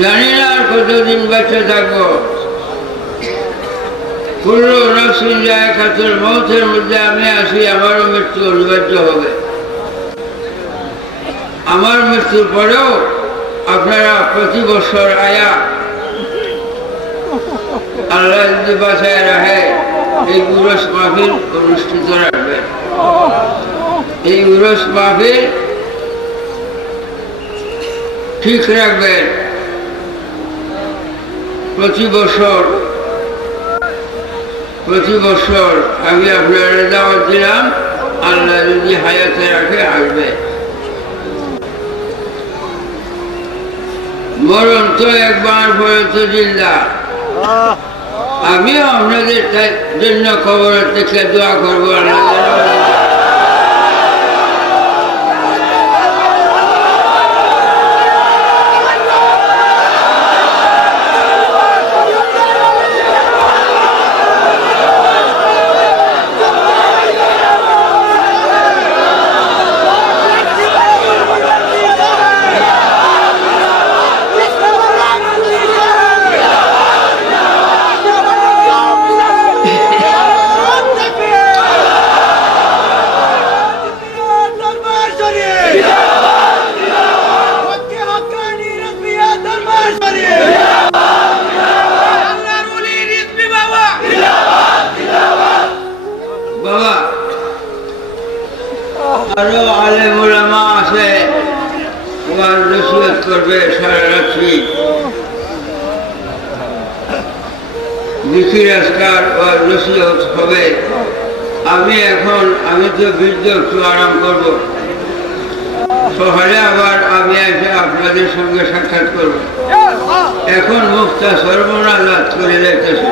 জানি না আর কতদিন বেঁচে থাকবো। কুল্লু নাফসিন যায়কাতুল মউতের মধ্যে আমি আসি, আমারও মৃত্যু অনিবার্য হবে। আমার মৃত্যুর পরেও আপনারা প্রতি বছর আয়া আল্লাহ যদি বাঁচায় রাখে এই উরস মাহফিল অনুষ্ঠিত রাখবেন। এই উরস মাহফিল ঠিক রাখবেন। প্রতি বছর আমি আপনারা দাওয়াত দিলাম, আল্লাহ যদি হায়াতে রাখে আসবে। মরণ তো একবার পরে তো জিন্দা। আমিও আপনাদের জন্য কবরের থেকে দোয়া করবো আল্লাহ। আরো আলেম ওলামা আছে, ওয়াজ নসিহত করবে সারা রাত্রি, জিকির আজকার ওয়াজ নসিহত হবে। আমি তো বৃদ্ধ, একটু আরাম করব। সকালে আবার আমি এসে আপনাদের সঙ্গে সাক্ষাৎ করব। এখন মুক্তা সর্বনাজাত করে যাইতেছে।